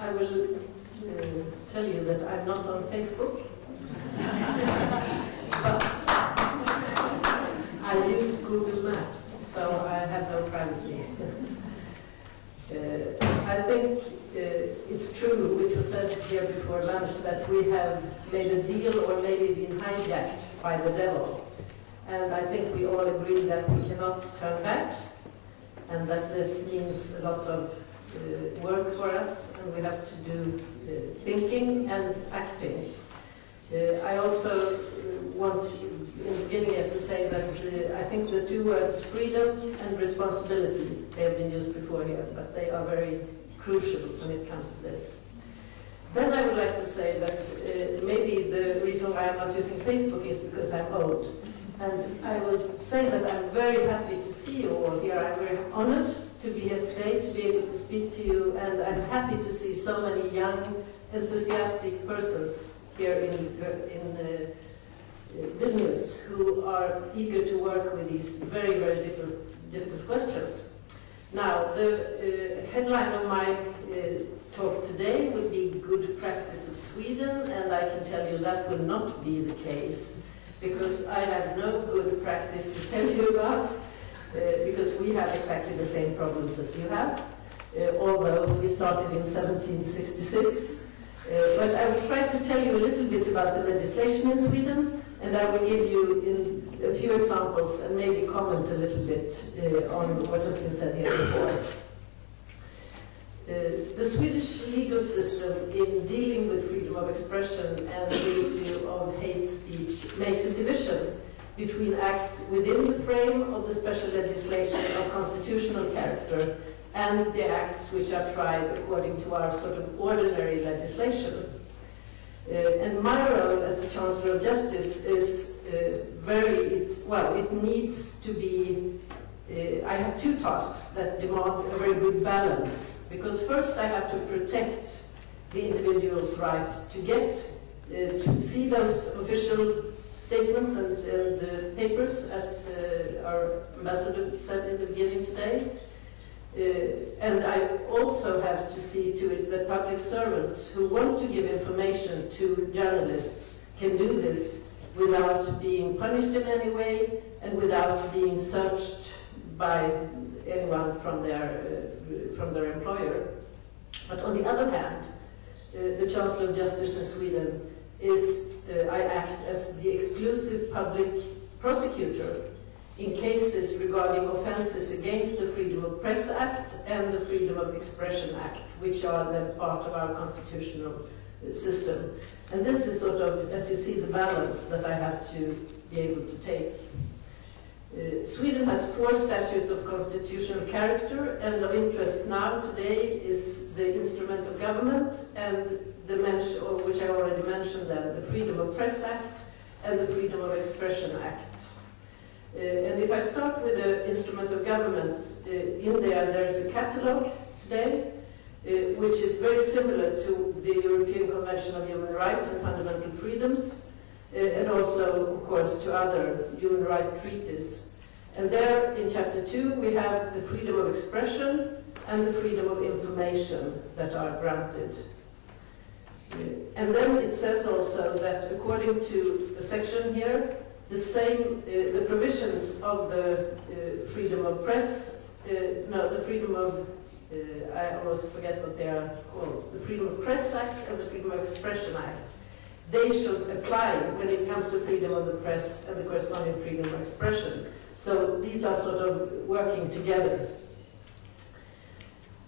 I will tell you that I'm not on Facebook, but I use Google Maps, so I have no privacy. I think it's true, which was said here before lunch, that we have made a deal or maybe been hijacked by the devil. And I think we all agree that we cannot turn back, and that this means a lot of work for us, and we have to do thinking and acting. I also want in the beginning to say that I think the two words freedom and responsibility, they have been used before here, but they are very crucial when it comes to this. Then I would like to say that maybe the reason why I'm not using Facebook is because I'm old. And I would say that I'm very happy to see you all here. I'm very honored to be here today, to be able to speak to you, and I'm happy to see so many young, enthusiastic persons here in Vilnius who are eager to work with these very, very difficult questions. Now, the headline of my talk today would be Good Practice of Sweden, and I can tell you that will not be the case, because I have no good practice to tell you about, because we have exactly the same problems as you have, although we started in 1766. But I will try to tell you a little bit about the legislation in Sweden, and I will give you a few examples and maybe comment a little bit on what has been said here before. The Swedish legal system in dealing with freedom of expression and the issue of hate speech makes a division between acts within the frame of the special legislation of constitutional character and the acts which are tried according to our sort of ordinary legislation. And my role as a Chancellor of Justice is it needs to be, I have two tasks that demand a very good balance, because first I have to protect the individual's right to get, to see those official statements and papers, as our ambassador said in the beginning today. And I also have to see to it that public servants who want to give information to journalists can do this without being punished in any way and without being searched by anyone from their employer. But on the other hand, the Chancellor of Justice in Sweden is, I act as the exclusive public prosecutor in cases regarding offences against the Freedom of Press Act and the Freedom of Expression Act, which are then part of our constitutional system. And this is sort of, as you see, the balance that I have to be able to take. Sweden has 4 statutes of constitutional character, and of interest now today is the instrument of government and the which I already mentioned then, the Freedom of Press Act and the Freedom of Expression Act. And if I start with the instrument of government, in there is a catalogue today, which is very similar to the European Convention of Human Rights and Fundamental Freedoms, and also, of course, to other human rights treaties. And there, in Chapter 2, we have the freedom of expression and the freedom of information that are granted. And then it says also that, according to a section here, the provisions of the freedom of press, the freedom of, I almost forget what they are called, the Freedom of Press Act and the Freedom of Expression Act, they should apply when it comes to freedom of the press and the corresponding freedom of expression. So these are sort of working together.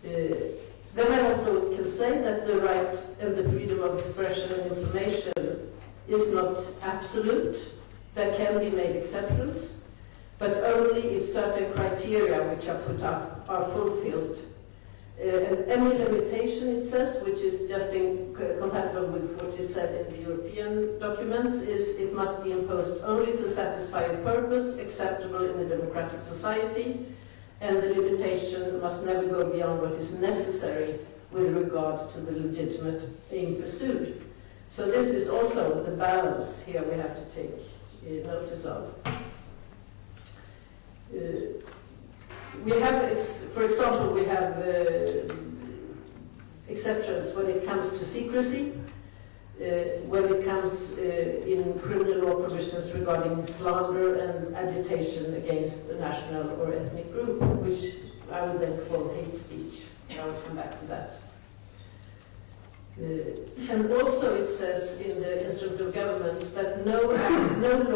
Then I also can say that the right and the freedom of expression and information is not absolute. There can be made exceptions, but only if certain criteria which are put up are fulfilled. And any limitation, it says, which is just compatible with what is said in the European documents, is it must be imposed only to satisfy a purpose acceptable in a democratic society, and the limitation must never go beyond what is necessary with regard to the legitimate aim pursued. So this is also the balance here we have to take notice of. We have, for example, we have exceptions when it comes to secrecy, when it comes in criminal law provisions regarding slander and agitation against a national or ethnic group, which I would then call hate speech. I will come back to that. And also it says in the instrument of government that no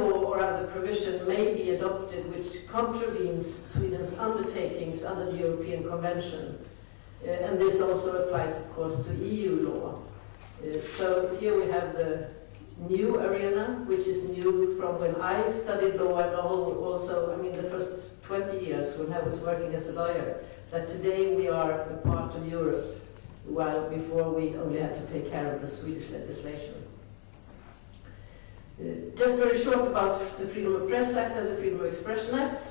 law or other provision may be adopted which contravenes Sweden's undertakings under the European Convention. And this also applies, of course, to EU law. So here we have the new arena, which is new from when I studied law, and also, I mean, the first 20 years when I was working as a lawyer, that today we are a part of Europe, while before we only had to take care of the Swedish legislation. Just very short about the Freedom of Press Act and the Freedom of Expression Act.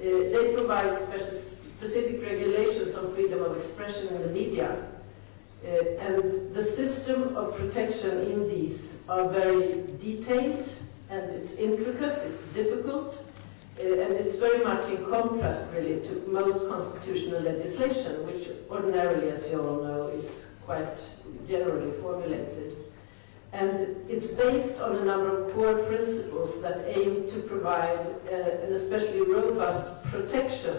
They provide specific regulations on freedom of expression in the media. And the system of protection in these are very detailed, and it's intricate, it's difficult, and it's very much in contrast, really, to most constitutional legislation, which ordinarily, as you all know, is quite generally formulated. And it's based on a number of core principles that aim to provide an especially robust protection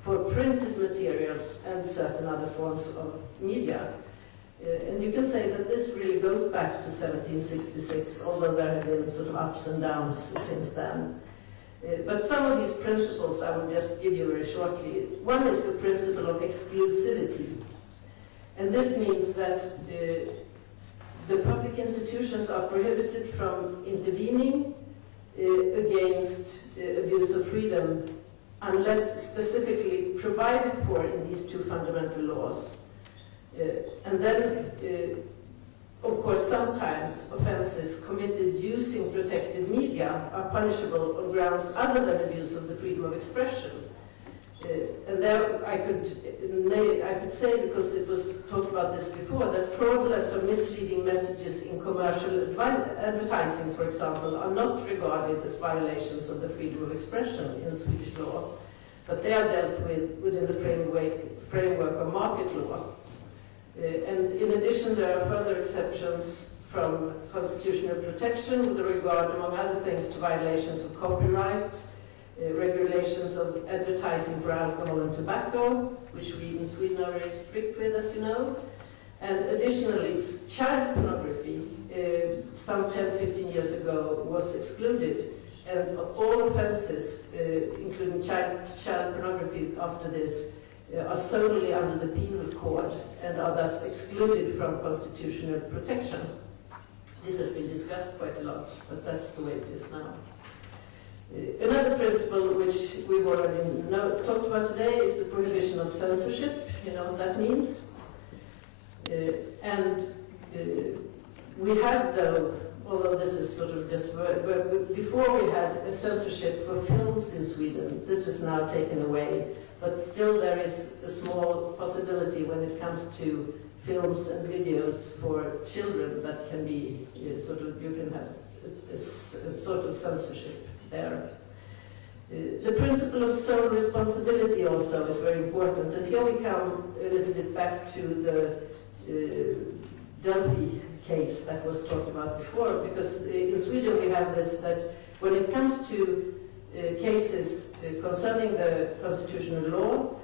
for printed materials and certain other forms of media. And you can say that this really goes back to 1766, although there have been sort of ups and downs since then. But some of these principles I will just give you very shortly. One is the principle of exclusivity. And this means that the public institutions are prohibited from intervening against abuse of freedom unless specifically provided for in these two fundamental laws. And then, of course, sometimes offenses committed using protected media are punishable on grounds other than abuse of the freedom of expression. And there I could say, because it was talked about this before, that fraudulent or misleading messages in commercial advertising, for example, are not regarded as violations of the freedom of expression in Swedish law, but they are dealt with within the framework of market law. And in addition, there are further exceptions from constitutional protection with regard, among other things, to violations of copyright, regulations of advertising for alcohol and tobacco, which we in Sweden are very strict with, as you know. And additionally, child pornography, some 10-15 years ago, was excluded. And all offenses, including child pornography after this, are solely under the penal code and are thus excluded from constitutional protection. This has been discussed quite a lot, but that's the way it is now. Another principle which we've already talked about today is the prohibition of censorship. You know what that means. We have, though, although this is sort of just before we had a censorship for films in Sweden. This is now taken away. But still there is a small possibility when it comes to films and videos for children that can be you can have a sort of censorship there. The principle of sole responsibility also is very important. And here we come a little bit back to the Delphi case that was talked about before, because in Sweden we have this, that when it comes to cases concerning the constitutional law,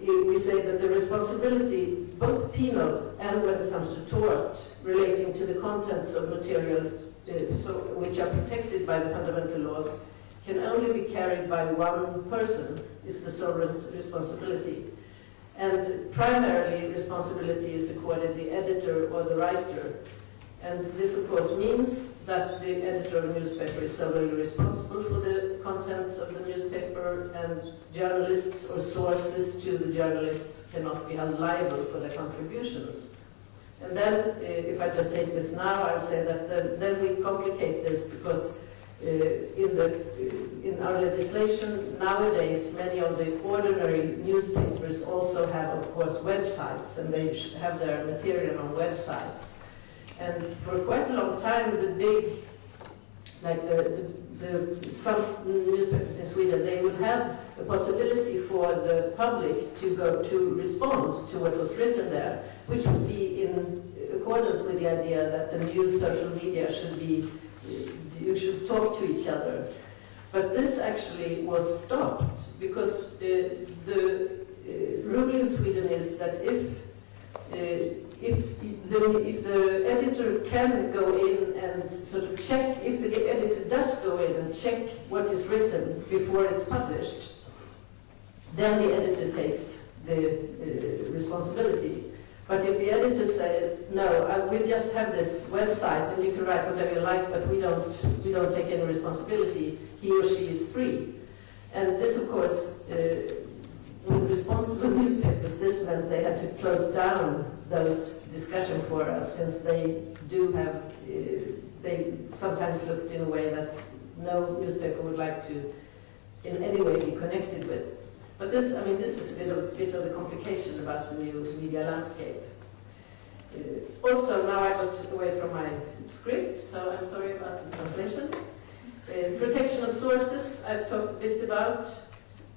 we say that the responsibility, both penal and when it comes to tort, relating to the contents of material which are protected by the fundamental laws, can only be carried by one person, is the sole responsibility. And primarily responsibility is accorded the editor or the writer. And this, of course, means that the editor of the newspaper is solely responsible for the contents of the newspaper, and journalists or sources to the journalists cannot be held liable for their contributions. And then, if I just take this now, I'll say that then we complicate this, because in our legislation nowadays, many of the ordinary newspapers also have, of course, websites, and they have their material on websites. And for quite a long time, the big, like some newspapers in Sweden, they would have a possibility for the public to go to respond to what was written there, which would be in accordance with the idea that the new social media should be, you should talk to each other. But this actually was stopped because the rule in Sweden is that if the editor can go in and sort of check, if the editor does go in and check what is written before it's published, then the editor takes the responsibility. But if the editor said, no, we just have this website and you can write whatever you like, but we don't take any responsibility, he or she is free. And this, of course, with responsible newspapers, this meant they had to close down those discussion forums, since they do have, they sometimes looked in a way that no newspaper would like to in any way be connected with. But this, I mean, this is a bit of the complication about the new media landscape. Also, now I got away from my script, so I'm sorry about the translation. Protection of sources, I've talked a bit about.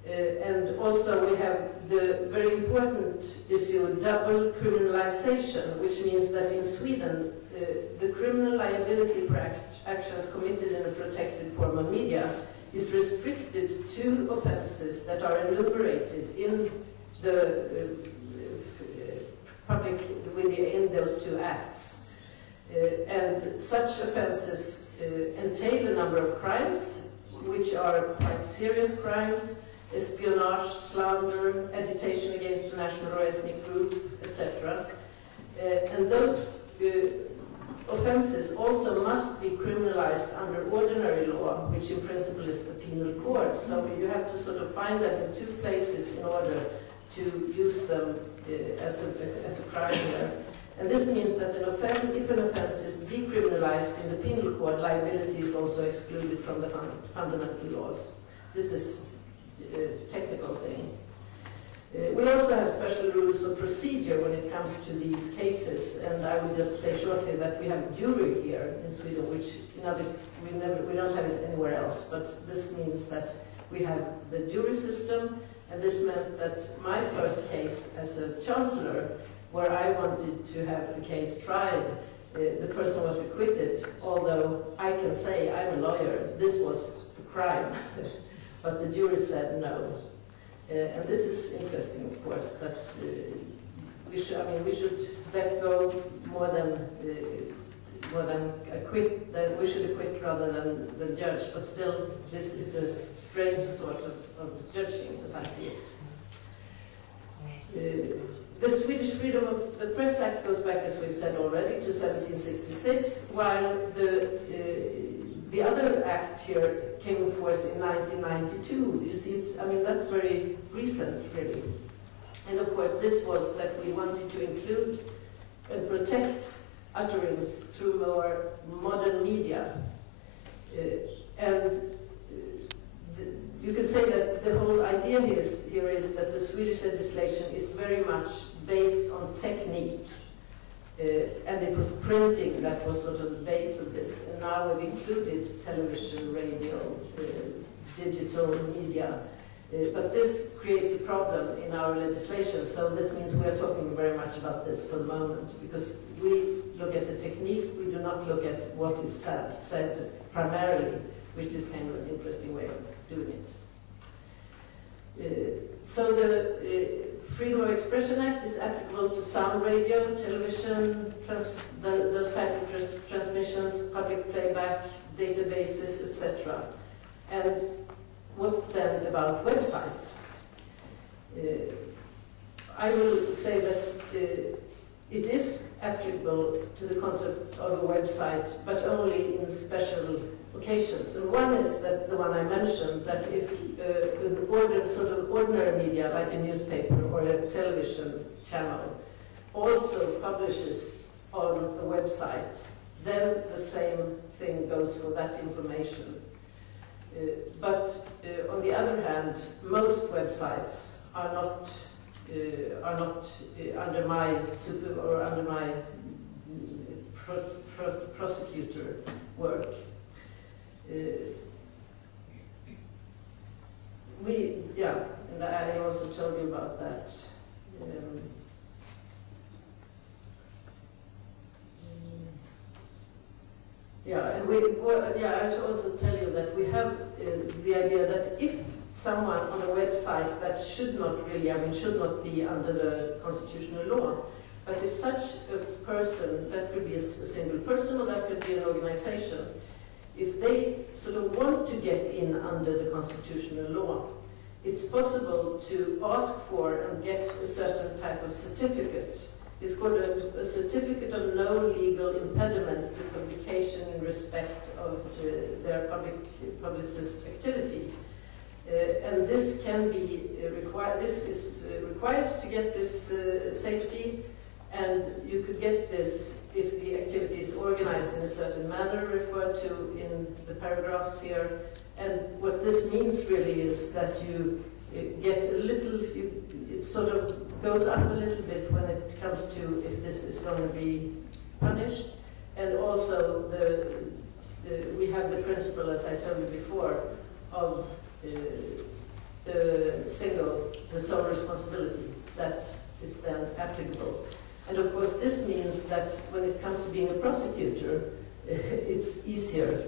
And also we have the very important issue of double criminalization, which means that in Sweden, the criminal liability for actions committed in a protected form of media is restricted to offences that are enumerated in the public within those two acts. And such offences entail a number of crimes, which are quite serious crimes: espionage, slander, agitation against a national or ethnic group, etc. And those offences also must be criminalized under ordinary law, which in principle is the penal code. So you have to sort of find them in two places in order to use them as a crime here. And this means that if an offence is decriminalized in the penal code, liability is also excluded from the fundamental laws. This is technical thing. We also have special rules of procedure when it comes to these cases, and I will just say shortly that we have a jury here in Sweden, which we don't have it anywhere else, but this means that we have the jury system, and this meant that my first case as a chancellor, where I wanted to have a case tried, the person was acquitted, although I can say, I'm a lawyer, this was a crime. But the jury said no. And this is interesting, of course, that we should let go more than acquit, we should acquit rather than judge, but still this is a strange sort of judging, as I see it. The Swedish Freedom of the Press Act goes back, as we've said already, to 1766, while the other act here came in force in 1992. You see, that's very recent, really. And of course, this was that we wanted to include and protect utterance through more modern media. You could say that the whole idea here is that the Swedish legislation is very much based on technique. And it was printing that was sort of the base of this. And now we've included television, radio, digital media. But this creates a problem in our legislation. So this means we are talking very much about this for the moment, because we look at the technique, we do not look at what is said primarily, which is kind of an interesting way of doing it. So the Freedom of Expression Act is applicable to sound radio, television, those type of transmissions, public playback, databases, etc. And what then about websites? I will say that it is applicable to the concept of a website, but only in special occasions. And one is that the one I mentioned, that if an sort of ordinary media, like a newspaper or a television channel, also publishes on a website, then the same thing goes for that information. But on the other hand, most websites are not under my prosecutor work. yeah, and I also told you about that. Yeah, and I should also tell you that we have the idea that if someone on a website that should not really, should not be under the constitutional law, but if such a person, that could be a single person or that could be an organization, if they sort of want to get in under the constitutional law, it's possible to ask for and get a certain type of certificate. It's called a certificate of no legal impediment to publication in respect of their publicist activity. And this can be required, this is required to get this safety, and you could get this if the activity is organized in a certain manner referred to in the paragraphs here. And what this means really is that you get a little, it sort of goes up a little bit when it comes to if this is going to be punished. And also we have the principle, as I told you before, of the sole responsibility that is then applicable. And of course this means that when it comes to being a prosecutor, it's easier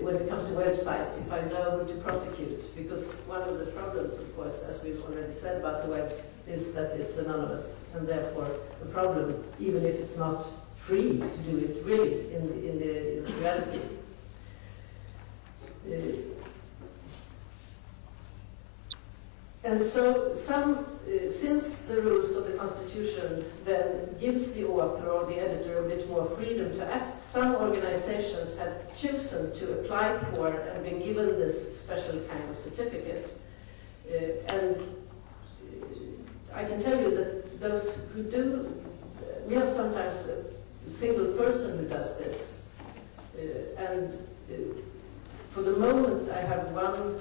when it comes to websites, if I know who to prosecute, because one of the problems, of course, as we've already said about the web, is that it's anonymous, and therefore a problem, even if it's not free to do it really in reality. And so since the rules of the Constitution then gives the author or the editor a bit more freedom to act, some organizations have chosen to apply for and been given this special kind of certificate. And I can tell you that those who do, we have sometimes a single person who does this. For the moment I have one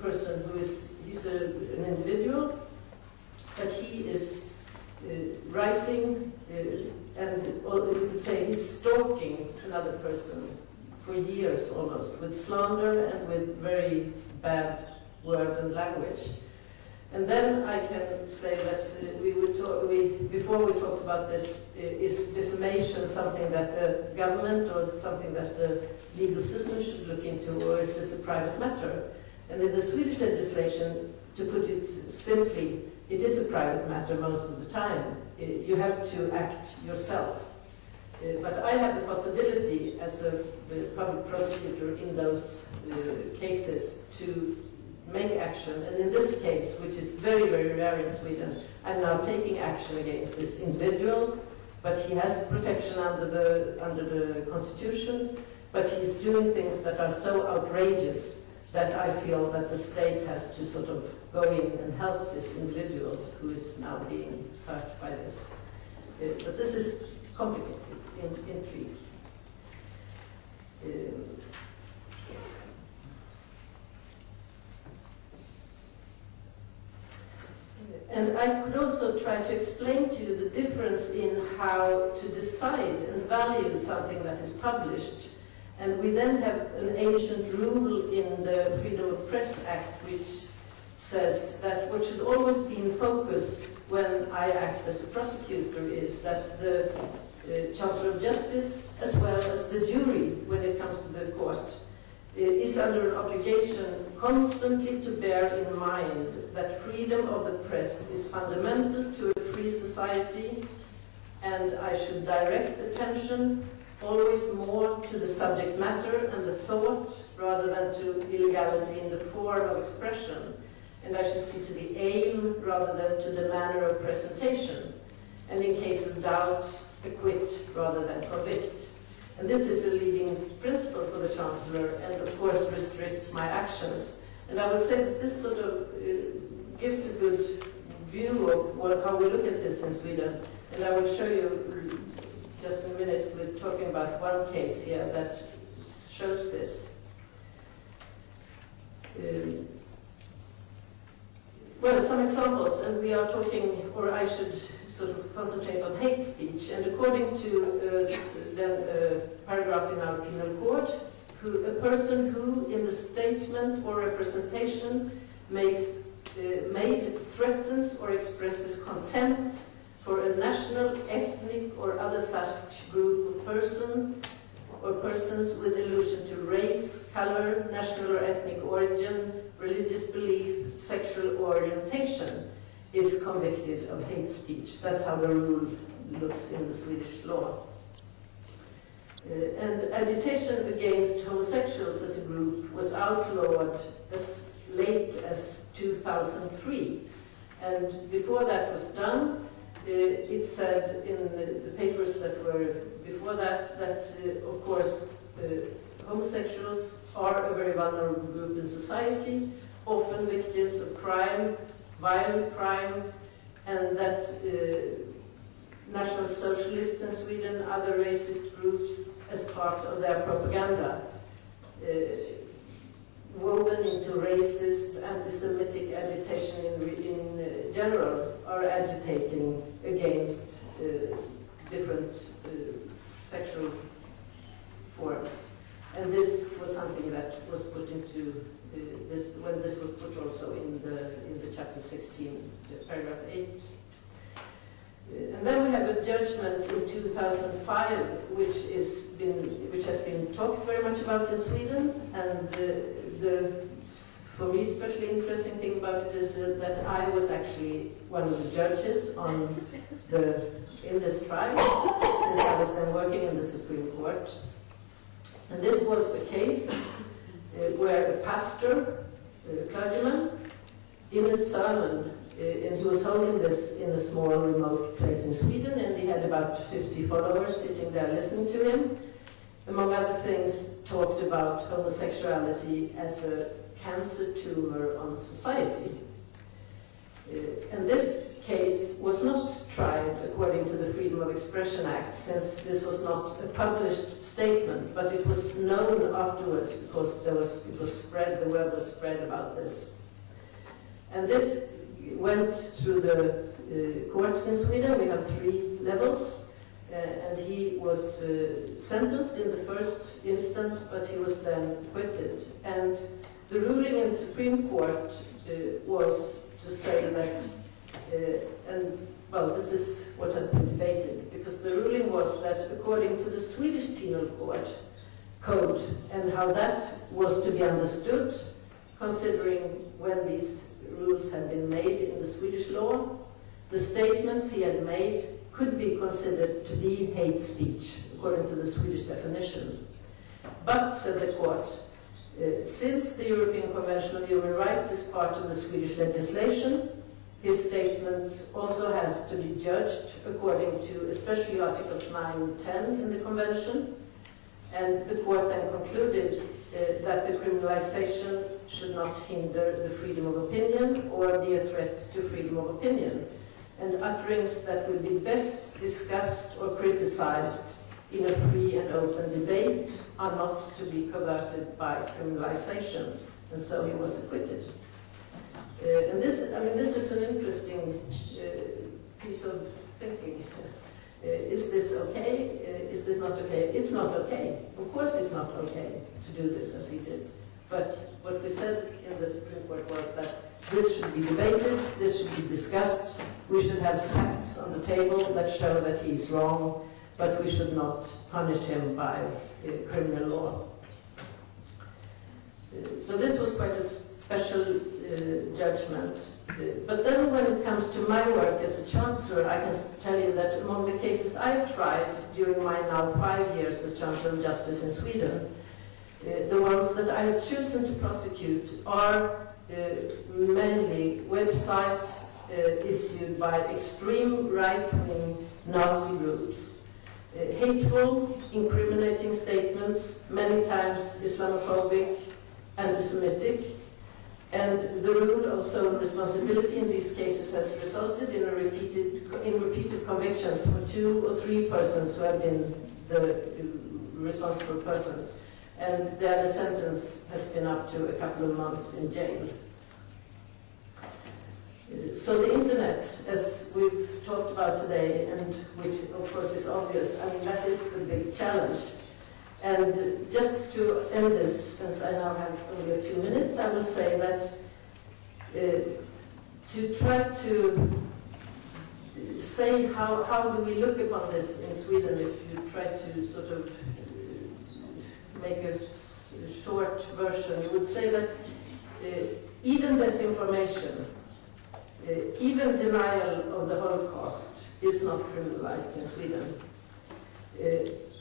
person who is, he's an individual, but he is writing or you could say he's stalking another person for years almost, with slander and with very bad word and language. And then I can say that before we talk about this, is defamation something that the government or something that the legal system should look into, or is this a private matter? And in the Swedish legislation, to put it simply, it is a private matter most of the time. You have to act yourself. But I have the possibility as a public prosecutor in those cases to make action. And in this case, which is very, very rare in Sweden, I'm now taking action against this individual, but he has protection under the Constitution, but he's doing things that are so outrageous that I feel that the state has to sort of go in and help this individual who is now being hurt by this. But this is complicated, intrigue. And I could also try to explain to you the difference in how to decide and value something that is published. And we then have an ancient rule in the Freedom of Press Act which says that what should always be in focus when I act as a prosecutor is that the Chancellor of Justice, as well as the jury when it comes to the court, is under an obligation constantly to bear in mind that freedom of the press is fundamental to a free society, and I should direct attention always more to the subject matter and the thought rather than to illegality in the form of expression, and I should see to the aim rather than to the manner of presentation, and in case of doubt, acquit rather than convict. And this is a leading principle for the Chancellor and of course restricts my actions. And I would say that this sort of gives a good view of how we look at this in Sweden. And I will show you just in a minute with talking about one case here that shows this. Well, some examples, and we are talking, or I should sort of concentrate on hate speech. And according to a paragraph in our penal code, a person who, in the statement or representation, makes made, threatens or expresses contempt for a national, ethnic or other such group of person or persons with allusion to race, color, national or ethnic origin, religious belief, sexual orientation is convicted of hate speech. That's how the rule looks in the Swedish law. And agitation against homosexuals as a group was outlawed as late as 2003. And before that was done, it said in the papers that were before that, of course, homosexuals are a very vulnerable group in society, often victims of crime, violent crime, and that National Socialists in Sweden, other racist groups, as part of their propaganda, woven into racist, anti-Semitic agitation in general, are agitating against different sexual forms. And this was something that was put into this, when this was put also in the chapter 16, paragraph 8. And then we have a judgment in 2005, which has been talked very much about in Sweden, and for me, especially interesting thing about it is that I was actually one of the judges in this trial, since I was then working in the Supreme Court. And this was a case where a pastor, a clergyman, in a sermon, and he was holding this in a small remote place in Sweden, and he had about 50 followers sitting there listening to him. Among other things, talked about homosexuality as a cancer tumor on society. And this case was not tried according to the Freedom of Expression Act, since this was not a published statement, but it was known afterwards because the word was spread about this. And this went through the courts in Sweden. We have 3 levels, and he was sentenced in the first instance, but he was then acquitted. And the ruling in the Supreme Court was to say that, and well, this is what has been debated, because the ruling was that according to the Swedish Penal Code and how that was to be understood, considering when these rules had been made in the Swedish law, the statements he had made could be considered to be hate speech, according to the Swedish definition. But, said the court, since the European Convention on Human Rights is part of the Swedish legislation, his statements also has to be judged according to especially Articles 9 and 10 in the Convention. And the court then concluded that the criminalization should not hinder the freedom of opinion or be a threat to freedom of opinion, and utterings that will be best discussed or criticized in a free and open debate are not to be perverted by criminalization, and so he was acquitted. And this, I mean, this is an interesting piece of thinking. Is this okay? Is this not okay? It's not okay. Of course it's not okay to do this as he did. But what we said in the Supreme Court was that this should be debated, this should be discussed, we should have facts on the table that show that he is wrong, but we should not punish him by criminal law. So this was quite a special judgment. But then when it comes to my work as a chancellor, I can tell you that among the cases I've tried during my now 5 years as Chancellor of Justice in Sweden, the ones that I have chosen to prosecute are mainly websites issued by extreme right-wing Nazi groups, hateful, incriminating statements, many times Islamophobic, anti-Semitic, and the rule of sole responsibility in these cases has resulted in repeated convictions for 2 or 3 persons who have been the responsible persons. And their sentence has been up to a couple of months in jail. So the internet, as we've talked about today, and which of course is obvious, I mean, that is the big challenge. And just to end this, since I now have only a few minutes, I will say that to try to say how do we look upon this in Sweden, if you try to sort of make a short version, you would say that even disinformation, even denial of the Holocaust is not criminalized in Sweden.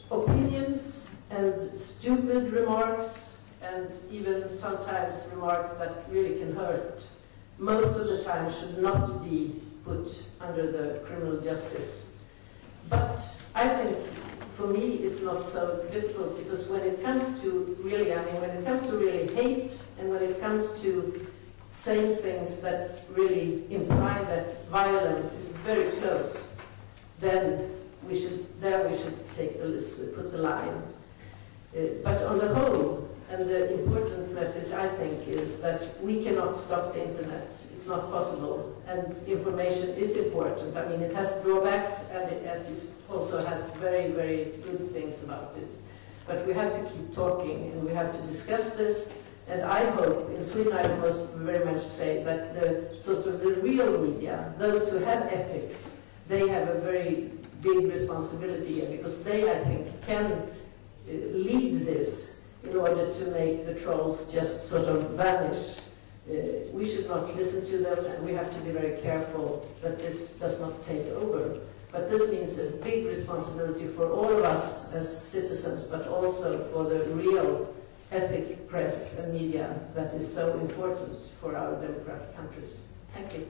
Opinions and stupid remarks, and even sometimes remarks that really can hurt, most of the time should not be put under the criminal justice. But I think, for me, it's not so difficult, because when it comes to really, when it comes to really hate, and when it comes to saying things that really imply that violence is very close, then we should take put the line. But on the whole, and the important message, I think, is that we cannot stop the internet. It's not possible. And information is important. I mean, it has drawbacks, and it also has very, very good things about it. But we have to keep talking, and we have to discuss this. And I hope, in Sweden, I must very much say that the real media, those who have ethics, they have a very big responsibility here, because they, I think, can lead this in order to make the trolls just sort of vanish. We should not listen to them, and we have to be very careful that this does not take over. But this means a big responsibility for all of us as citizens, but also for the real ethic press and media that is so important for our democratic countries. Thank you.